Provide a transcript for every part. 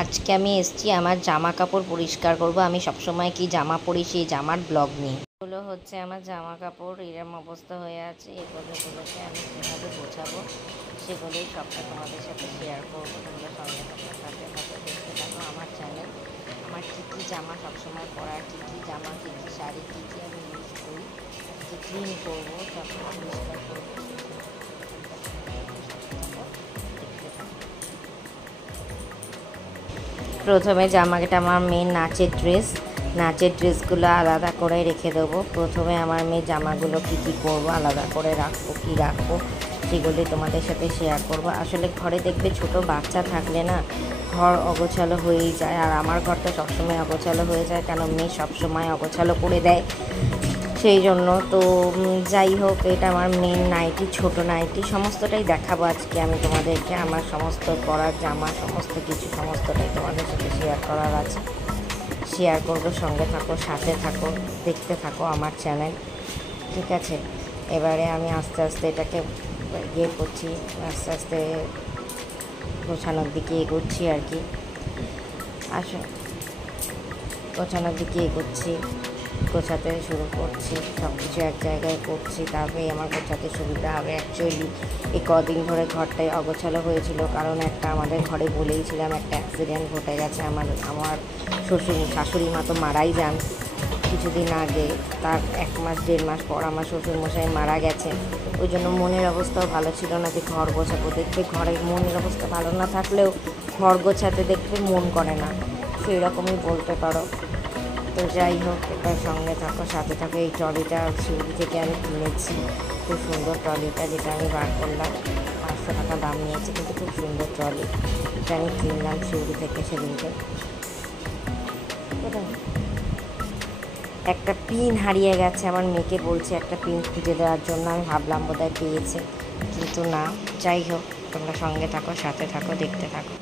আজকে আমি এসেছি আমার জামা কাপড় পরিষ্কার করব। আমি সবসময় কি জামা পরি সেই জামার ব্লগ নিয়ে। এগুলো হচ্ছে আমার জামা কাপড়, এরম অবস্থা হয়ে আছে। এগুলোকে আমি কীভাবে গোছাবো সেগুলোই সবটা তোমাদের সাথে শেয়ার করবো। তোমরা সঙ্গে থাকো, সাথে থাকো, দেখতে থাকো আমার চ্যানেল। আমার কী কী জামা সবসময় পরা, কী কী জামা, কী কী শাড়ি, কী কী আমি ইউজ করি, আজকে ক্লিন করবো, সবটা পরিষ্কার করবো। প্রথমে জামাটা আমার মেয়ের নাচের ড্রেসগুলো আলাদা করে রেখে দেবো। প্রথমে আমার মেয়ের জামাগুলো কী কী করবো, আলাদা করে রাখবো, কী রাখবো সেগুলি তোমাদের সাথে শেয়ার করবো। আসলে ঘরে দেখবে ছোট বাচ্চা থাকলে না ঘর অগোছালো হয়েই যায়, আর আমার ঘরটা সবসময় অগোছালো হয়ে যায়, কেন মেয়ে সবসময় অগোছালো করে দেয়। সেই জন্য তো যাই হোক, এটা আমার মেন নাইটি, ছোট নাইটি, সমস্তটাই দেখাবো আজকে আমি তোমাদেরকে। আমার সমস্ত পরার জামা, সমস্ত কিছু, সমস্তটাই তোমাদের সাথে শেয়ার করার আছে। শেয়ার করবো, সঙ্গে থাকো, সাথে থাকো, দেখতে থাকো আমার চ্যানেল, ঠিক আছে? এবারে আমি আস্তে আস্তে এটাকে ইয়ে করছি, আস্তে আস্তে গোছানোর দিকে এগোচ্ছি আর কি। গোছানোর দিকে এগোচ্ছি, গোছাতে শুরু করছি, সব কিছু এক জায়গায় করছি, তারপরেই আমার গোছাতে সুবিধা হবে। অ্যাকচুয়ালি এই কদিন ধরে ঘরটাই অগোছালো হয়েছিল, কারণ একটা আমাদের ঘরে বলেইছিলাম একটা অ্যাক্সিডেন্ট ঘটে গেছে। আমার শাশুড়ি মা তো মারাই যান কিছুদিন আগে, তার 1 মাস 1.5 মাস পর আমার শ্বশুরমশাই মারা গেছে। ওই জন্য মনের অবস্থাও ভালো ছিল না যে ঘর গোছাবো। দেখবে ঘরের মনের অবস্থা ভালো না থাকলেও ঘর গোছাতে দেখবে মন করে না, সেই রকমই বলতে পারো। তো যাই হোক, এটার সঙ্গে থাকো, সাথে থাকো। এই ট্রলিটা শিউরি থেকে আমি কিনেছি, খুব সুন্দর ট্রলিটা, যেটা আমি বার করলাম। 500 টাকা দাম নিয়েছে, কিন্তু খুব সুন্দর ট্রলি, এটা আমি কিনলাম শিউরি থেকে সেদিনকে। একটা পিন হারিয়ে গেছে, আমার মেয়েকে বলছে একটা পিন খুঁজে দেওয়ার জন্য। আমি ভাবলাম বোধহয় পেয়েছে, কিন্তু না। যাই হোক, তোমরা সঙ্গে থাকো, সাথে থাকো, দেখতে থাকো।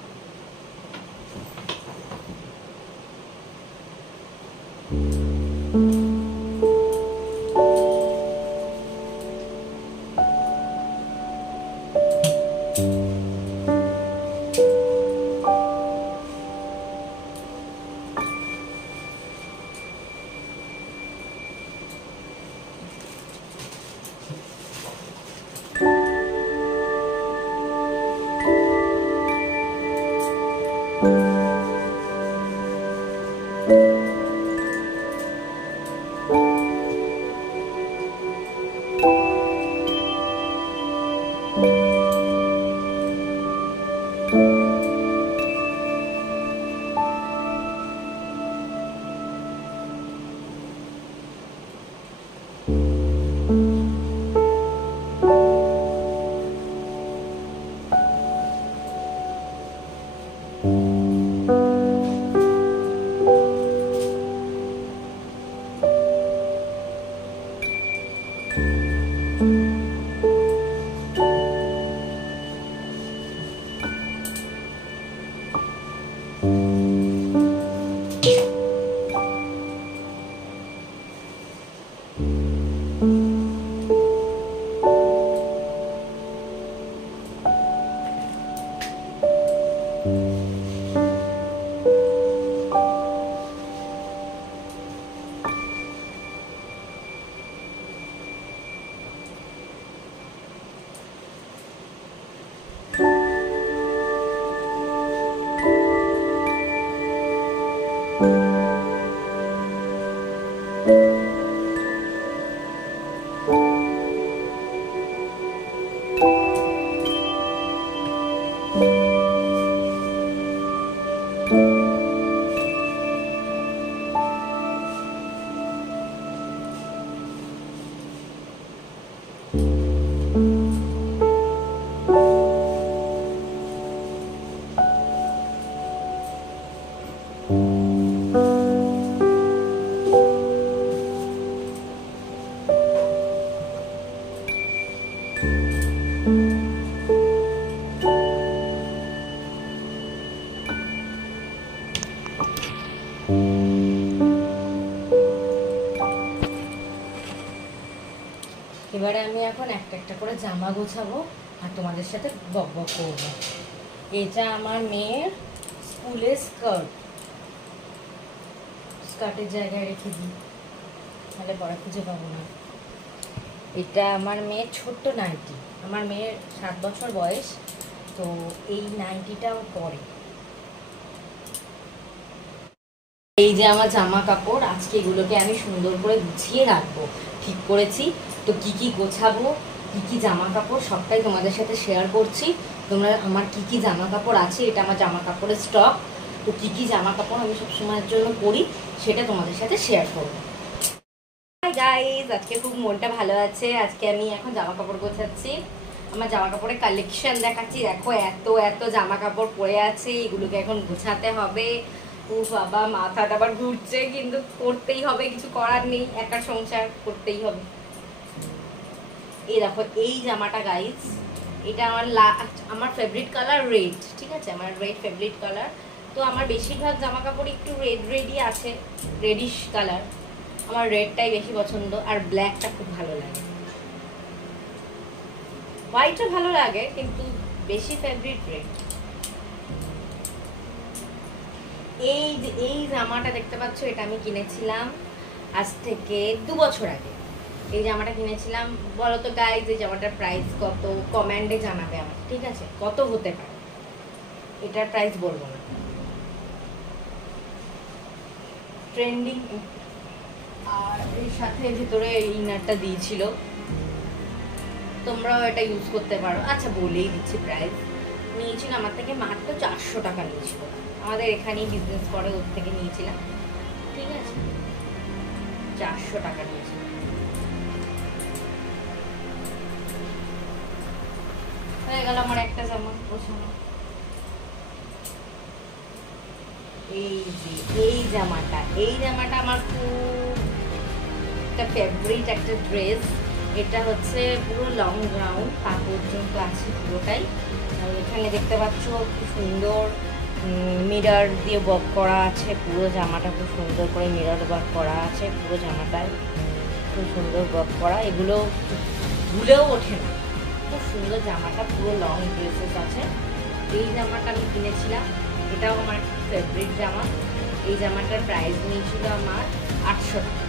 এবারে আমি এখন একটা একটা করে জামা গোছাবো আর তোমাদের সাথে বক বক করবো। এটা আমার মেয়ের স্কুলে স্কার্ট, স্কার্টের জায়গায় রেখে দিই, তাহলে পরে খুঁজে পাবো না। এটা আমার মেয়ের ছোট্ট নাইটি, আমার মেয়ের 7 বছর বয়স, তো এই নাইটিটাও পরে। এই যে আমার জামা কাপড়, আজকে এগুলোকে আমি সুন্দর করে গুছিয়ে রাখবো, ঠিক করেছি। তো কি কি গোছাবো, কি কি জামা কাপড় সবটাই তোমাদের সাথে শেয়ার করছি। তোমরা আমার কি কি জামা কাপড় আছে, এটা আমার জামা কাপড়ের স্টক, তো কি কি জামা কাপড় আমি সবসময়ের জন্য করি সেটা তোমাদের সাথে শেয়ার করবো। হাই গাইস, আজকে খুব মনটা ভালো আছে। আজকে আমি এখন জামা কাপড় গোছাচ্ছি, আমার জামা কাপড়ের কালেকশন দেখাচ্ছি। দেখো এত এত জামা কাপড় পরে আছে, এগুলোকে এখন গোছাতে হবে। ও বাবা, মাথাটা আবার ঘুরছে, কিন্তু করতেই হবে, কিছু করার নেই, একা সংসার করতেই হবে। এই দেখো এই জামাটা গাইস, এটা আমার ফেভারিট কালার রেড, ঠিক আছে, আমার রেড ফেভারিট কালার। তো আমার বেশিরভাগ জামা কাপড় একটু রেড রেডই আছে, রেডিশ কালার। আমার রেডটাই বেশি পছন্দ, আর ব্ল্যাকটা খুব ভালো লাগে। হোয়াইটও ভালো লাগে, কিন্তু বেশি ফেভারিট রেড। এই জামাটা দেখতে পাচ্ছ, এটা আমি কিনেছিলাম আজ থেকে 2 বছর আগে। এই জামাটা কিনেছিলাম। বলো তো গাইজ, এই জামাটার প্রাইস কত? কমেন্টে জানাবে আমাকে, ঠিক আছে, কত হতে পারে। এটার প্রাইস বলবো না। ট্রেন্ডিং। আর এর সাথে ভিতরে ইনারটা দিয়েছিল, তোমরাও এটা ইউজ করতে পারো। আচ্ছা, বলেই দিচ্ছি প্রাইস। নিয়েছিল আমার থেকে মাত্র 400 টাকা নিয়েছিল। আমাদের এখানেই বিজনেস করে, ওর থেকে নিয়েছিলাম, ঠিক আছে, 400 টাকা নিয়েছিল। হয়ে গেল আমার একটা জামা গোছানো। এই জামাটা আমার খুব একটা ফেভারিট একটা ড্রেস। এটা হচ্ছে পুরো লং গ্রাউন্ড, পা পর্যন্ত আছে পুরোটাই। এখানে দেখতে পাচ্ছ খুব সুন্দর মিরর দিয়ে ওয়ার্ক করা আছে, পুরো জামাটা খুব সুন্দর করে মিরর ওয়ার্ক করা আছে, পুরো জামাটায় খুব সুন্দর ওয়ার্ক করা। এগুলো ভুলেও ওঠে না, খুব সুন্দর জামাটা, পুরো লং ড্রেসেস আছে। এই জামাটা আমি কিনেছিলাম, এটাও আমার ফেভারিট জামা। এই জামাটার প্রাইস নিয়েছিল আমার 800 টাকা,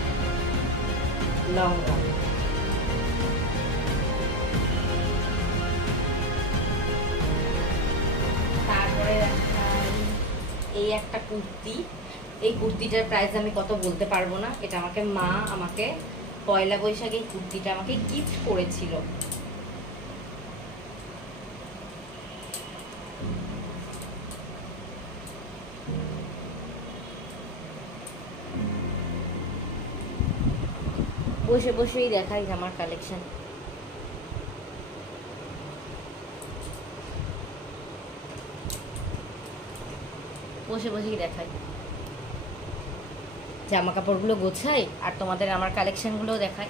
লং গাউন। তারপরে এই একটা কুর্তি, এই কুর্তিটার প্রাইস আমি কত বলতে পারবো না। এটা আমাকে পয়লা বৈশাখে এই কুর্তিটা আমাকে গিফট করেছিল। বসে বসেই দেখাই আমার কালেকশন। বসে বসেই দেখাই, জামা কাপড়গুলো গোছাই আর তোমাদের আমার কালেকশনগুলো দেখাই।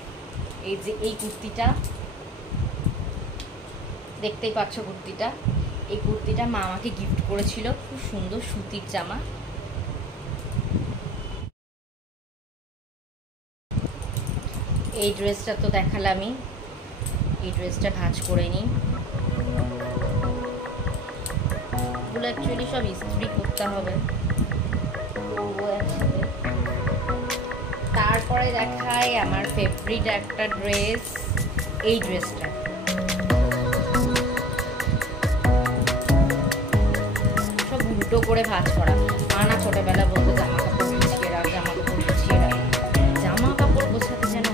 এই যে এই কুর্তিটা দেখতেই পাচ্ছ, এই কুর্তিটা মা আমাকে গিফট করেছিল, খুব সুন্দর সুতির জামা। এই ড্রেসটা তো দেখালামই, এই ড্রেসটা ভাঁজ করে নিই। এগুলো অ্যাকচুয়ালি সব ইস্ত্রি করতে হবে, একসাথে। তারপরে দেখাই আমার ফেভারিট একটা ড্রেস, এই ড্রেসটা। সব উল্টো করে ভাঁজ করা। মা না ছোটবেলা বলতো জামা কাপড় গুছিয়ে রাখ, জামা কাপড় গুছিয়ে রাখ। জামা কাপড় গোছাতে যেন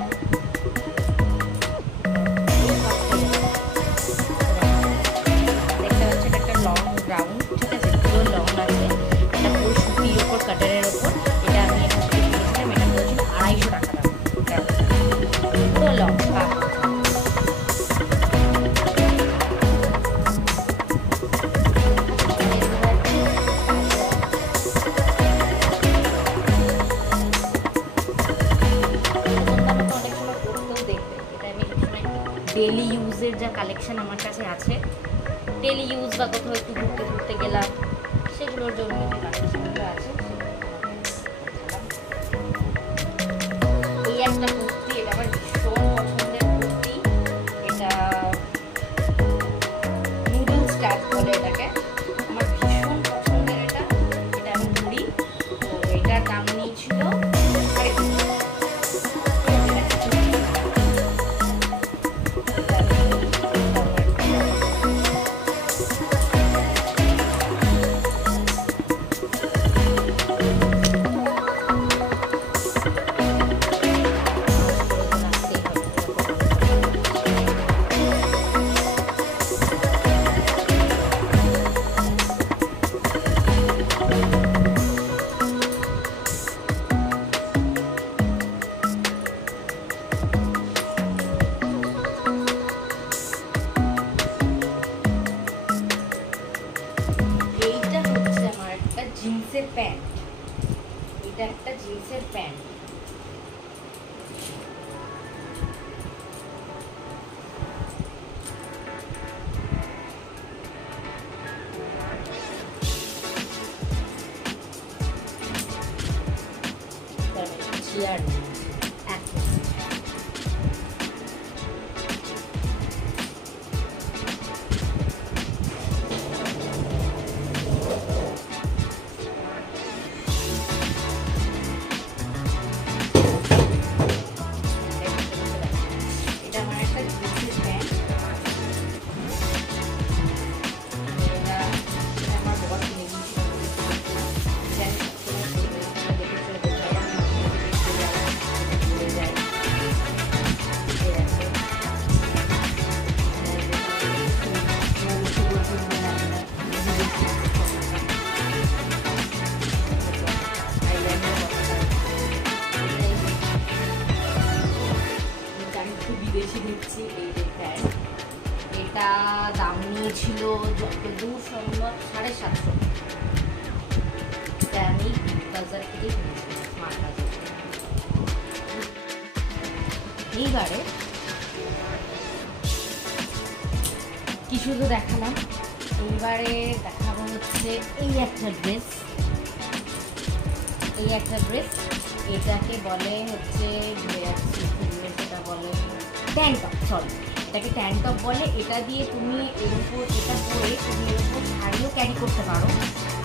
দেখতে পাচ্ছি, একটা লং গ্রাউন্ড, ঠিক আছে, পুরো লং আছে। এটা পুরো সুতির ওপর, কাটারের ওপর। এটা আমি এখান থেকে কিনেছিলাম, এটা পড়েছিল 250 টাকা দাম, পুরো লং। ডেলি ইউজের যা কালেকশন আমার কাছে আছে, ডেলি ইউজ বা কোথাও একটু ঘুরতে ঘুরতে গেলাম, সেগুলোর জন্য যে কালেকশনগুলো আছে। এই একটা কুর্তি, এটা আমার ভীষণ পছন্দের কুর্তি। এটা নুডলস টাইপ বলে এটাকে, আমার ভীষণ পছন্দের। এটা আমি জিন্সের প্যান্ট, এটা একটা জিন্সের প্যান্ট। চেয়ার এটা দাম নিয়েছিল যতদূর সম্ভব 750। আমি বাজার থেকে স্মার্ট বাজার। এইবারে কিছু তো দেখালাম, এইবারে দেখাবো হচ্ছে এই একটা ড্রেস। এই একটা ড্রেস, এটাকে বলে হচ্ছে সেটা বলে ট্যাঙ্ক টপ, সরি এটাকে ট্যাঙ্ক টপ বলে। এটা দিয়ে তুমি এর উপর এটা পরে তুমি এর উপর শাড়িও ক্যারি করতে পারো,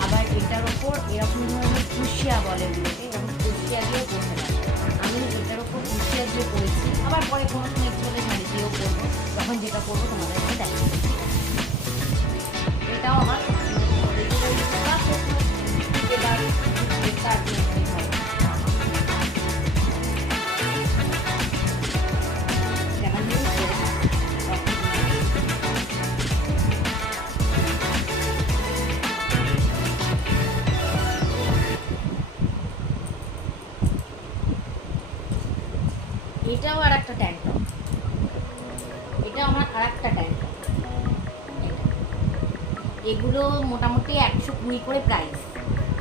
আবার এটার ওপর এরকম ধরনের কুশিয়া বলে এগুলোকে, এরকম কুশিয়া দিয়েও পরতে পারো। আমি এটার ওপর কুশিয়া দিয়ে পরেছি, আবার পরে কোনো সময় চলে শাড়ি দিয়েও পরবো, তখন যেটা করবো তোমাদেরকে দেখো। এটাও আমার এবার এটাও আর একটা ট্যাঙ্ক টপ, এটা আমার আর একটা ট্যাঙ্ক টপ। এগুলো মোটামুটি 120 করে প্রাইস।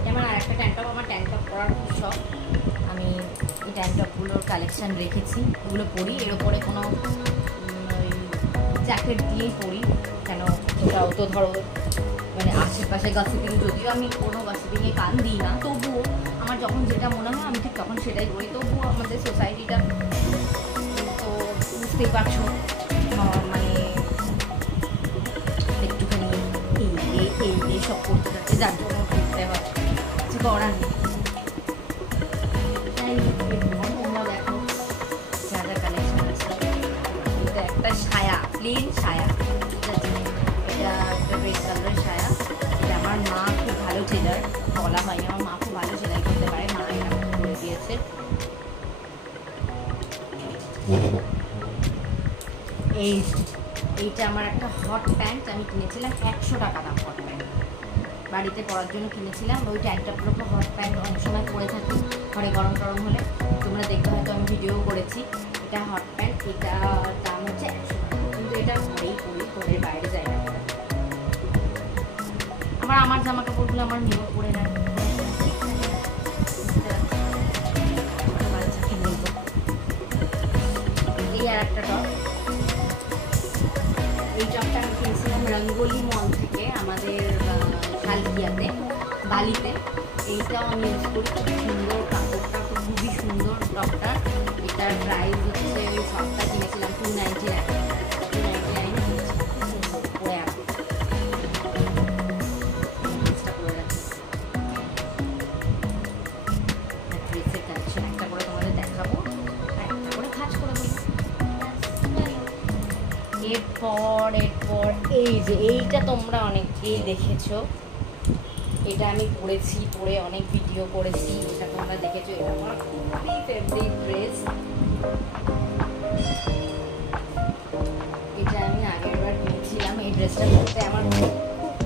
যেমন আর একটা ট্যাঙ্ক টপ, আমার ট্যাঙ্ক টপ পরার খুব শখ। আমি এই ট্যাঙ্ক টপগুলোর কালেকশান রেখেছি, ওগুলো পরি। এর ওপরে কোনো ওই জ্যাকেট দিয়েই পরি, কেন ওটাও তো ধরো মানে আশেপাশে গসিপিং, যদিও আমি কোনো গসিপিংয়ে কান দিই না, তবুও আমার যখন যেটা মনে হয় আমি ঠিক তখন সেটাই করি। তবুও আমাদের সোসাইটিটা তো বুঝতেই পারছো, মানে একটুখানি এই সব করতে থাকতে, যার জন্য করতে হয়, কিছু করার নেই। তোমরা দেখো যা যা কালেকশন আছে। এটা একটা সায়া, প্লেন সায়া, ঠিক আছে? এটা একটা রেড কালারের সায়া। এটা আমার মা খুব ভালো টেলার, বলা হয়নি, আমার মা খুব ভালো সেলাই করতে পারে, মা এটা করে দিয়েছে। এইটা আমার একটা হট প্যান্ট, আমি কিনেছিলাম 100 টাকা দাম। হট প্যান্ট বাড়িতে পরার জন্য কিনেছিলাম। ওই ট্যাঙ্কটাগুলো হট প্যান্ট অনেক সময় পরে থাকি ঘরে গরম টরম হলে, তোমরা দেখতে হয়তো আমি ভিডিও করেছি। এটা হট প্যান্ট, এটা দাম হচ্ছে 100 টাকা, কিন্তু এটা ঘরেই পরি, ঘরের বাইরে যাই না। আমার জামা কাপড়গুলো আমার মেয়েও পরে নেয়। এই আর একটা টপ, এই টপটা আমি কিনেছিলাম রঙ্গোলি মল থেকে, আমাদের হালদিয়াতে, বালিতে। এইটাও আমি ইউজ করি, খুব সুন্দর কাপড়টা, খুবই সুন্দর টপটা। এটার প্রাইস হচ্ছে ওই শপটা কিনেছিলাম 299 পরে আসে। ড্রেসের কালেকশন একটা করে তোমাদের দেখাবো, একটা করে ভাঁজ করে বলি। এরপর এই যে এইটা তোমরা অনেকেই দেখেছো, এটা আমি পরেছি, পরে অনেক ভিডিও করেছি, এটা তোমরা দেখেছো। এটা আমার খুবই ফেভারিট ড্রেস। এটা আমি আগের বার কিনেছিলাম। এই ড্রেসটা পরতে আমার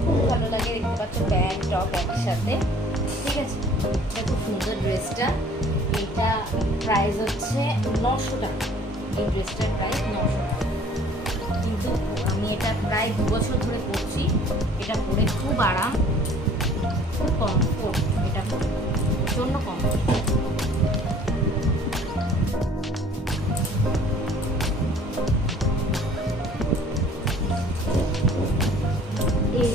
খুব ভালো লাগে, দেখতে পাচ্ছ প্যান্ট টপ একসাথে, ঠিক আছে? এটা খুব সুন্দর ড্রেসটা। এটা প্রাইস হচ্ছে 900 টাকা। এই ড্রেসটার প্রাইস 900 টাকা, কিন্তু আমি এটা প্রায় 2 বছর ধরে পরছি। এটা পরে খুব আরাম, কমফোর্ট, এটা প্রচণ্ড কমফোর্ট। এই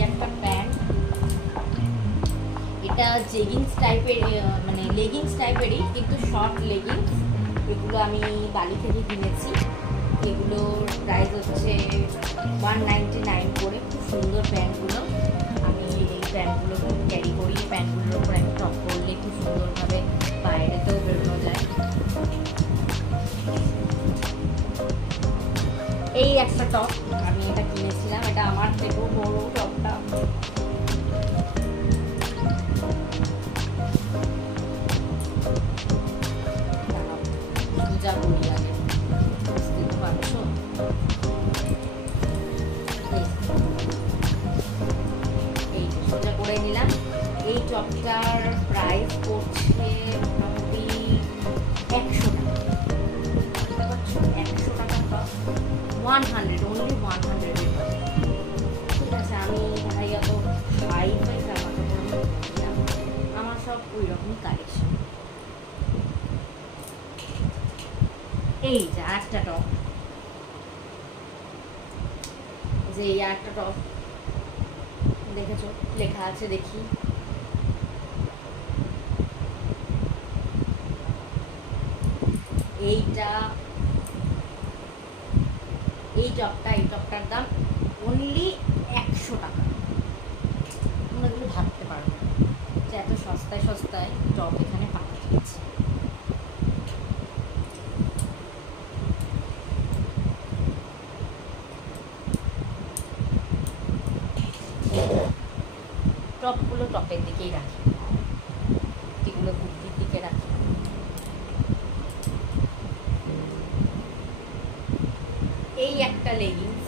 একটা প্যান্ট, এটা জেগিংস টাইপের, মানে লেগিংস টাইপেরই কিন্তু শর্ট লেগিংস। এগুলো আমি বালি থেকে কিনেছি। এগুলোর প্রাইস হচ্ছে 199 করে। খুব সুন্দর প্যান্টগুলো। আমি এই প্যান্টগুলো খুব ক্যারি করি। প্যান্টগুলোর উপর একটা টপ করলে খুব সুন্দরভাবে বাইরেতেও বেরোনো যায়। এই একটা টপ আমি এটা কিনেছিলাম, এটা আমার থেকেও বড় টপটা। পূজা করি আগে, বুঝতে পারছো। এই সোজা করে নিলাম। এই টপটার প্রাইস পড়ছে মোটামুটি 100 টাকা। 100 টাকার টপ, 100, only 100 এর টপ। ঠিক আছে, আমি ভাইয়া তো হাই ফাই জামা কাপড় কিনলাম, আমার সব ওই রকমই কালেকশন। এই যে একটা টপ, যে এই একটা টপ দেখেছো, লেখা আছে দেখি, এইটা এই টপটার দাম অনলি 100 টাকা। তোমরা এগুলো ভাবতে পারো যে এত সস্তায় টপ এখানে পাওয়া যাচ্ছে। টপগুলো টপের দিকেই রাখি, এগুলো কুর্তির দিকে রাখি। এই একটা লেগিংস,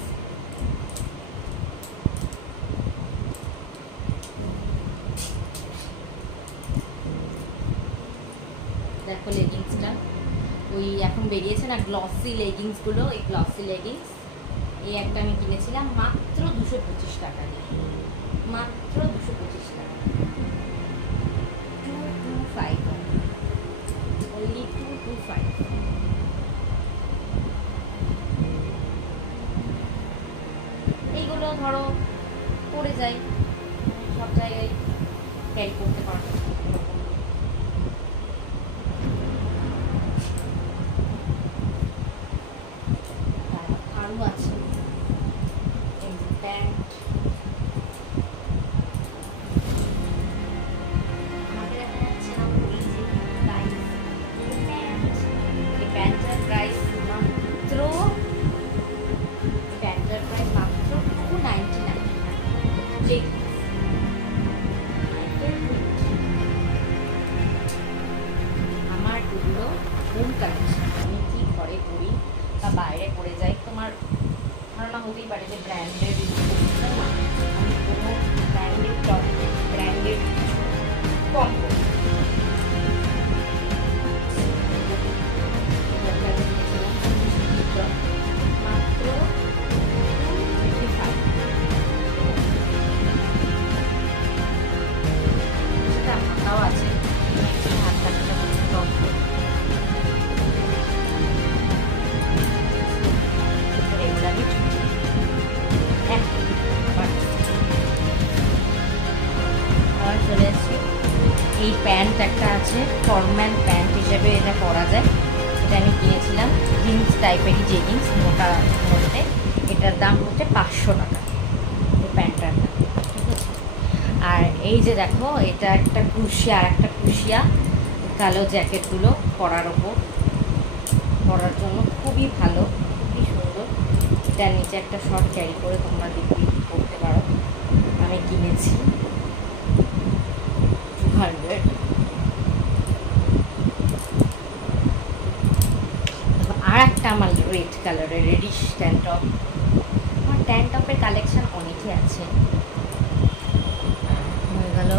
দেখো লেগিংসটা ওই এখন বেরিয়েছে না গ্লসি লেগিংসগুলো, এই গ্লসি লেগিংস এই একটা আমি কিনেছিলাম মাত্র 225 টাকা দিয়ে, মাত্র 225 টাকা। 225, only 225। এইগুলো ধরো পড়ে যায়, সব জায়গায় ক্যারি করতে পারবো। আরও আছে প্যান্ট, আমাদের দেখা যাচ্ছে না এই প্যান্টটার প্রাইস মাত্র 299। আমার এগুলো হোম কালেকশন, আমি কি ঘরে পরি বা বাইরে পরে যাই, তোমার ধারণা হতেই পারে যে ব্র্যান্ডেড, আমি কোনো ব্র্যান্ডেড টপ, ব্র্যান্ডেড কিছু কম করি। মাত্র 255। সেটা হাতাও আছে, হাত কাটাটা টপ। চলে এসছি, এই প্যান্ট একটা আছে, ফর্ম্যাল প্যান্ট হিসেবে এটা পরা যায়। এটা আমি কিনেছিলাম, জিন্স টাইপেরই জেগিংস, মোটা মধ্যে। এটার দাম হচ্ছে 500 টাকা এই প্যান্টটার দাম, ঠিক আছে। আর এই যে দেখো, এটা একটা ক্রুশিয়া, আর একটা ক্রুশিয়া কালো জ্যাকেটগুলো পরার ওপর, পরার জন্য খুবই ভালো, খুবই সুন্দর। এটার নিচে একটা শর্ট ক্যারি করে তোমরা দেখতে করতে পারো। আমি কিনেছি 200। আর একটা আমার রেড কালারের রেডিশ ট্যান টপ। আমার ট্যান টপের কালেকশন অনেকই আছে। হয়ে গেল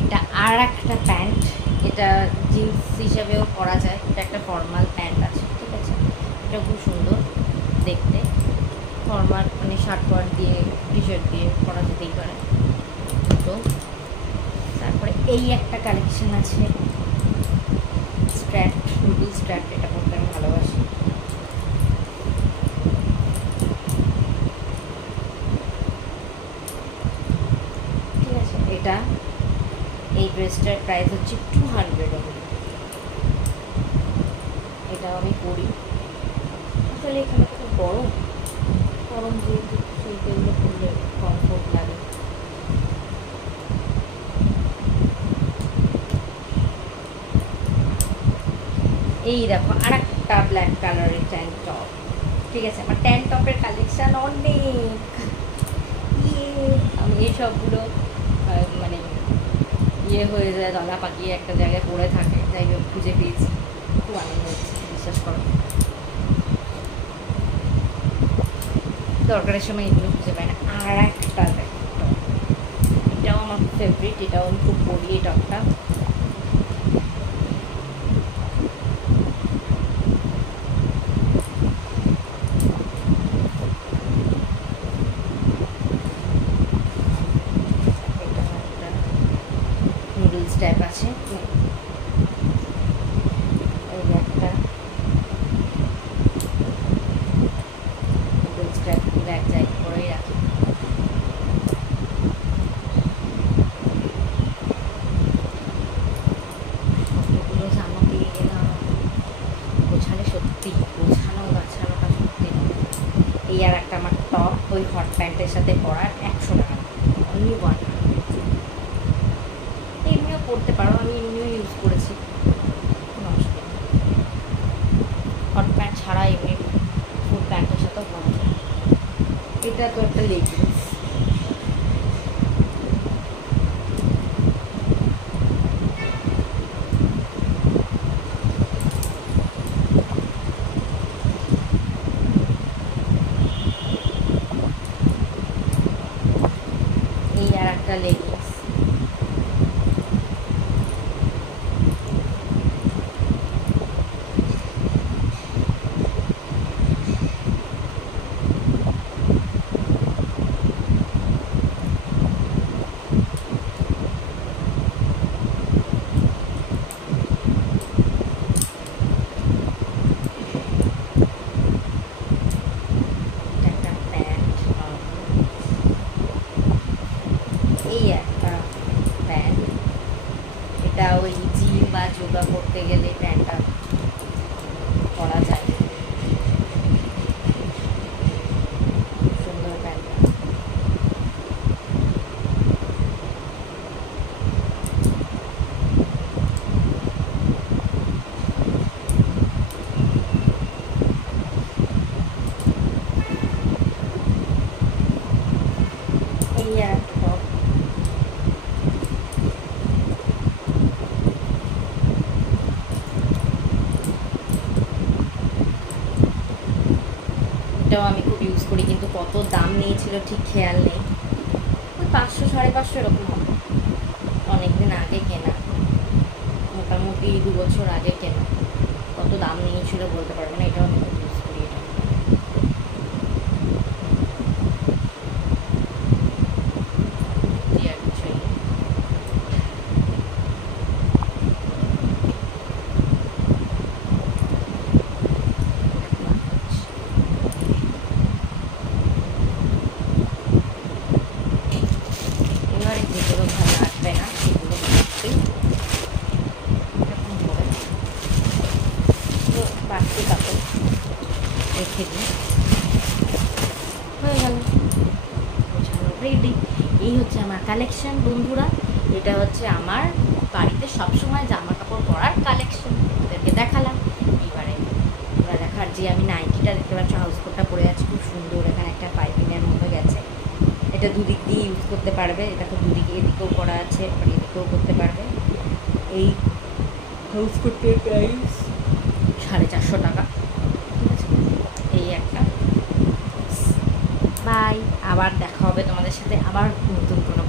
এটা। আর একটা প্যান্ট, এটা জিন্স হিসেবেও পরা যায়, এটা একটা ফর্মাল প্যান্ট আছে, ঠিক আছে। এটা খুব সুন্দর দেখতে। ফর্মাল মানে শার্ট প্যান্ট দিয়ে টি শার্ট দিয়ে পরা যেতেই পারে। তো তারপরে এই একটা কালেকশন আছে স্ট্র্যাপ, নুডল স্ট্র্যাপ, এটা পরতে আমি ভালোবাসি। ঠিক আছে, এটা এই ড্রেসটার প্রাইস হচ্ছে 200 only। এটাও আমি পরি। আসলে এখানে খুব গরম, গরম যেহেতু সেইগুলো পরলে কমফোর্ট লাগে। এই দেখো আর একটা ব্ল্যাক কালারের ট্যাঙ্ক টপ। ঠিক আছে, আমার ট্যাঙ্ক টপের কালেকশান অনেক। আমি এইসবগুলো মানে হয়ে যায়, দলা পাকিয়ে একটা জায়গায় পড়ে থাকে, যাই হোক খুঁজে পেয়েছি, খুব আনন্দ হচ্ছে, বিশ্বাস করো। দরকারের সময় এগুলো খুঁজে পাই না। আর একটা দেখো, এটাও আমার ফেভারিট, এটাও আমি খুব পরি এই টপটা। নুডলস টাইপ আছে, এই একটা নুডলস টাইপ পুরো এক জায়গায় করেই রাখি। কতগুলো জামা পেয়ে গেলাম, গোছালে সত্যি গোছানোটা সত্যি। এই আর একটা আমার টপ, ওই হট প্যান্টের সাথে পরার 100 টাকা, অনলি 100। এমনিও পরতে পারো, আমি এমনিও ইউজ করেছি, কোনো অসুবিধা নেই। হট প্যান্ট ছাড়া এমনি ফুল প্যান্টের সাথেও পরা যায়। এটা তো একটা লেগিংস, এই আর একটা লেগিংস। একটা প্যান্ট, এই একটা প্যান্ট। এটা ওই জিম বা যোগা করতে গেলে প্যান্টটা পরা যায়, সুন্দর প্যান্টটা। এই একটা টপ, এটাও আমি খুব ইউজ করি, কিন্তু কত দাম নিয়েছিল ঠিক খেয়াল নেই, ওই 500 550 এরকম হবে। অনেকদিন আগে কেনা, মোটামুটি 2 বছর আগে কেনা, কত দাম নিয়েছিল বলতে পারবো না। এটাও আমি খুব ইউজ করি। এটা আর কিছুই নেই। এবারে যেগুলো ভালো লাগবে না সেগুলো বাড়তি এরকম করে তো বাড়তি কাপড় রেখে দিই, হয়ে গেল গোছানো রেডি। এই হচ্ছে আমার কালেকশন বন্ধুরা, এটা হচ্ছে আমার বাড়িতে সবসময় জামা কাপড় পরার কালেকশন, ওদেরকে দেখালাম। এবারে ওরা দেখার যে আমি নাইটিটা দেখতে পাচ্ছি, হাউস কোটটা পরে আছে, খুব সুন্দর, এখানে একটা পাইপিংয়ের মতো গেছে। এটা দুদিক দিয়ে ইউজ করতে পারবে, এটা তো দুদিকে এদিকেও করা আছে, আবার এদিকেও করতে পারবে। এই হাউস কোটটার প্রাইস 450 টাকা। ঠিক আছে, এই একটা। বাই, আবার দেখা হবে তোমাদের সাথে আবার নতুন কোনো